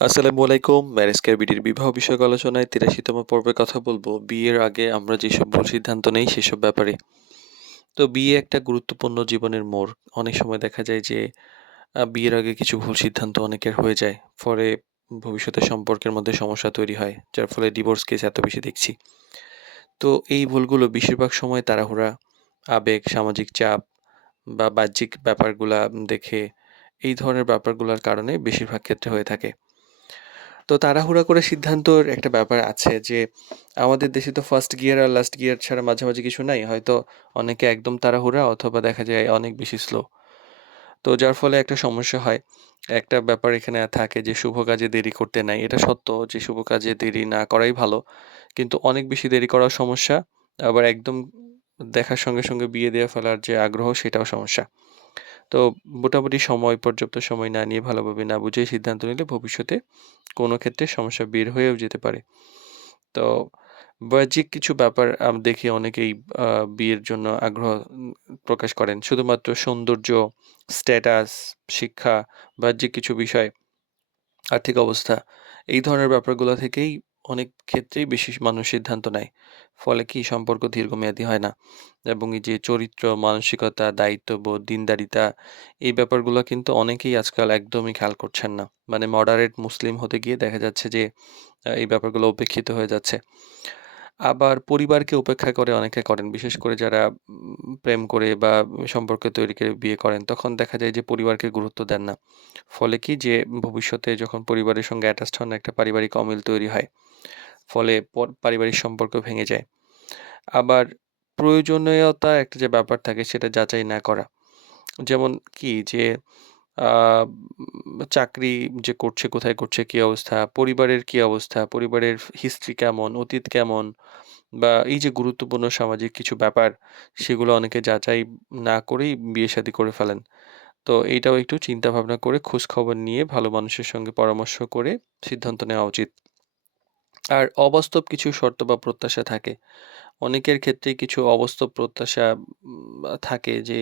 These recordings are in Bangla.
আসসালামু আলাইকুম। ম্যারেজ কেয়ার বিডির বিবাহ বিষয়ক আলোচনায় ৮৩তম পর্বে কথা বলবো বিয়ের আগে আমরা যেসব ভুল সিদ্ধান্ত নেই সেসব ব্যাপারে। তো বিয়ে একটা গুরুত্বপূর্ণ জীবনের মোড়। অনেক সময় দেখা যায় যে বিয়ের আগে কিছু ভুল সিদ্ধান্ত অনেকের হয়ে যায়। ফলে ভবিষ্যতে সম্পর্কের মধ্যে সমস্যা তৈরি হয়। যার ফলে ডিভোর্স কেস এত বেশি দেখছি। তো এই ভুলগুলো বেশিরভাগ সময় তাড়াহুড়া, আবেগ, সামাজিক চাপ বা বাহ্যিক ব্যাপারগুলা দেখে এই ধরনের ব্যাপারগুলার কারণে বেশিরভাগ ক্ষেত্রে হয়ে থাকে। তো তাড়াহুড়া করে সিদ্ধান্তর একটা ব্যাপার আছে যে আমাদের দেশে তো ফার্স্ট গিয়ার আর লাস্ট গিয়ার ছাড়া মাঝামাঝি কিছু নাই। হয়তো অনেকে একদম তাড়াহুড়া অথবা দেখা যায় অনেক বেশি স্লো। তো যার ফলে একটা সমস্যা হয়। একটা ব্যাপার এখানে থাকে যে শুভ কাজে দেরি করতে নাই। এটা সত্য যে শুভ কাজে দেরি না করাই ভালো। কিন্তু অনেক বেশি দেরি করাও সমস্যা। আবার একদম দেখার সঙ্গে, সঙ্গে বিয়ে দিয়ে ফেলার যে আগ্রহ সেটাও সমস্যা। তো মোটামুটি সময় পর্যাপ্ত সময় না নিয়ে ভালোভাবে না বুঝে সিদ্ধান্ত নিলে ভবিষ্যতে কোনো ক্ষেত্রে সমস্যা বের হয়েও যেতে পারে। তো বাহ্যিক কিছু ব্যাপার দেখি অনেকেই আ বিয়ের জন্য আগ্রহ প্রকাশ করেন। শুধুমাত্র সৌন্দর্য, স্ট্যাটাস, শিক্ষা, বাহ্যিক কিছু বিষয়, আর্থিক অবস্থা এই ধরনের ব্যাপারগুলা থেকেই অনেক ক্ষেত্রেই বেশি মানুষ সিদ্ধান্ত নেয়। ফলে কি সম্পর্ক দীর্ঘমেয়াদী হয় না। এবং এই যে চরিত্র, মানসিকতা, দায়িত্ববোধ, দিনদারিতা এই ব্যাপারগুলো কিন্তু অনেকেই আজকাল একদমই খেয়াল করছেন না। মানে মডারেট মুসলিম হতে গিয়ে দেখা যাচ্ছে যে এই ব্যাপারগুলো উপেক্ষিত হয়ে যাচ্ছে। আবার পরিবারকে উপেক্ষা করে অনেকে করেন। বিশেষ করে যারা প্রেম করে বা সম্পর্ক তৈরি করে বিয়ে করেন, তখন দেখা যায় যে পরিবারকে গুরুত্ব দেন না। ফলে কি যে ভবিষ্যতে যখন পরিবারের সঙ্গে অ্যাটাচড হন একটা পারিবারিক অমিল তৈরি হয়। ফলে পারিবারিক সম্পর্ক ভেঙে যায়। আবার প্রয়োজনীয়তা একটা যে ব্যাপার থাকে সেটা যাচাই না করা। যেমন কি যে আ চাকরি যে করছে, কোথায় করছে, কি অবস্থা, পরিবারের কি অবস্থা, পরিবারের হিস্ট্রি কেমন, অতীত কেমন বা এই যে গুরুত্বপূর্ণ সামাজিক কিছু ব্যাপার সেগুলো অনেকে যাচাই না করেই বিয়ে-শাদী করে ফেলেন। তো এইটাও একটু চিন্তা ভাবনা করে খোঁজখবর নিয়ে ভালো মানুষের সঙ্গে পরামর্শ করে সিদ্ধান্ত নেওয়া উচিত। আর অবাস্তব কিছু শর্ত বা প্রত্যাশা থাকে। অনেকের ক্ষেত্রেই কিছু অবাস্তব প্রত্যাশা থাকে যে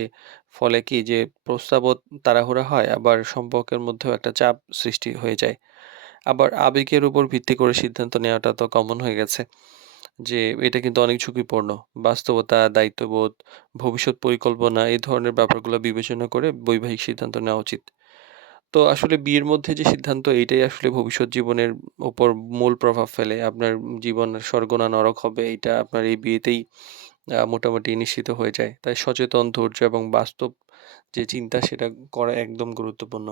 ফলে কি যে প্রস্তাবও তাড়াহুড়া হয় আবার সম্পর্কের মধ্যেও একটা চাপ সৃষ্টি হয়ে যায়। আবার আবেগের উপর ভিত্তি করে সিদ্ধান্ত নেওয়াটা তো কমন হয়ে গেছে। যে এটা কিন্তু অনেক ঝুঁকিপূর্ণ। বাস্তবতা, দায়িত্ববোধ, ভবিষ্যৎ পরিকল্পনা এই ধরনের ব্যাপারগুলো বিবেচনা করে বৈবাহিক সিদ্ধান্ত নেওয়া উচিত। তো আসলে বিয়ের মধ্যে যে সিদ্ধান্ত এইটাই আসলে ভবিষ্যৎ জীবনের উপর মূল প্রভাব ফেলে। আপনার জীবন স্বর্গ না নরক হবে এইটা আপনার এই বিয়েতেই মোটামুটি নিশ্চিত হয়ে যায়। তাই সচেতন, ধৈর্য এবং বাস্তব যে চিন্তা সেটা করা একদম গুরুত্বপূর্ণ।